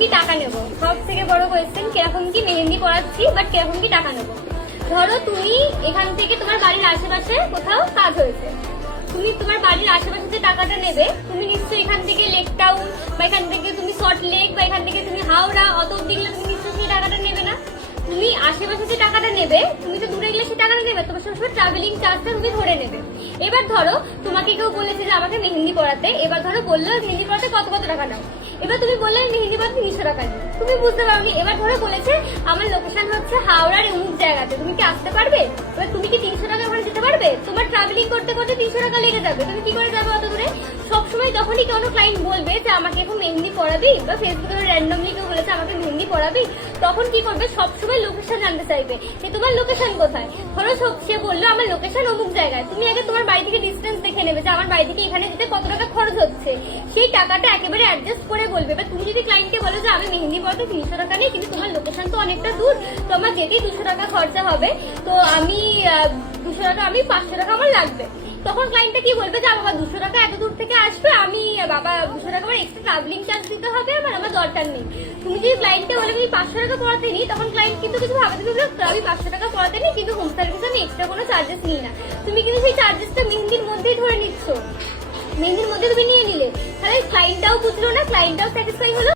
কি টাকা নেবো? সব থেকে বড় কোয়েশ্চেন, কিরকম কি মেহেন্দি পড়াচ্ছি, বাট কিরকম কি টাকা নেবো? ধরো তুমি এখান থেকে তোমার বাড়ির আশেপাশে কোথাও কাজ হয়েছে, তুমি তোমার বাড়ির আশেপাশে যে টাকাটা নেবে, তুমি নিশ্চয়ই এখান থেকে লেক টাউন বা এখান থেকে তুমি সল্ট লেক বা এখান থেকে তুমি হাওড়া অত অব্দি গেলে তুমি নিশ্চয়ই সেই টাকাটা নেবে না। তুমি আশেপাশে যে টাকাটা নেবে, তুমি তো দূরে গেলে সেই টাকাটা নেবে, তোমার সবসময় ট্রাভেলিং চার্জটা তুমি ধরে নেবে। এবার ধরো তোমাকে কেউ বলেছে যে আমাকে মেহেন্দি পড়াতে, এবার ধরো বললো মেহেন্দি পড়াতে কত কত টাকা নাও, এবার তুমি বললে মেহেন্দি পড়াতে 300 টাকা নিই, তুমি বুঝতে পারোনি। এবার ধরো বলেছে আমার লোকেশন হচ্ছে হাওড়ার অমুক জায়গাতে, তুমি কি আসতে পারবে? এবার তুমি কি 300 টাকা ওখানে যেতে পারবে? তোমার ট্রাভেলিং করতে করতে 300 টাকা লেগে যাবে, তুমি কি করে যাবে অত দূরে? সবসময় যখনই কোনো ক্লায়েন্ট বলবে যে আমাকে এখন মেহেন্দি পড়াবি, বা ফেসবুকে র্যান্ডমলি কেউ বলেছে আমাকে মেহেন্দি পড়াবি, তখন কি করবে? সবসময় লোকেশন জানতে চাইবে যে তোমার লোকেশন কোথায়। ধরো সে বললো আমার লোকেশন অমুক জায়গায়, তুমি আগে তোমার বাড়ি থেকে ডিস্টেন্স দেখে নেবে যে আমার বাড়ি থেকে এখানে যেতে কত টাকা খরচ হচ্ছে, সেই টাকাটা একেবারে অ্যাডজাস্ট করে বলবে। এবার তুমি যদি ক্লায়েন্টকে বলো যে আমি মেহেন্দি পড়াতে 300 টাকা নেই, কিন্তু তোমার লোকেশন তো অনেকটা দূর, তো আমার যেতেই 200 টাকা খরচা হবে, তো আমি 200 টাকা, আমি 500 টাকা আমার লাগবে। তখন ক্লায়েন্টটা কি বলবে যে বাবা 200 টাকা এত দূর থেকে আসবে, আমি বাবা 200 টাকা আমার এক্সট্রা ট্রাভেলিং চার্জ দিতে হবে, আমার দরকার নেই। তুমি যদি ক্লায়েন্টকে বলে আমি 500 টাকা পড়াতে নিই, তখন ক্লায়েন্ট কিন্তু কিছু ভাবে, তুমি আমি 500 টাকা পড়াতে নিই, কিন্তু হোম সার্ভিসে আমি এক্সট্রা কোনো চার্জেস নিই না। তুমি কিন্তু সেই চার্জেসটা মেহেন্দির মধ্যেই ধরে নিচ্ছ, মেহেন্দির মধ্যে তুমি নিয়ে নিলে, তাহলে ক্লায়েন্টটাও বুঝলো না, ক্লায়েন্টটাও স্যাটিসফাই হলো।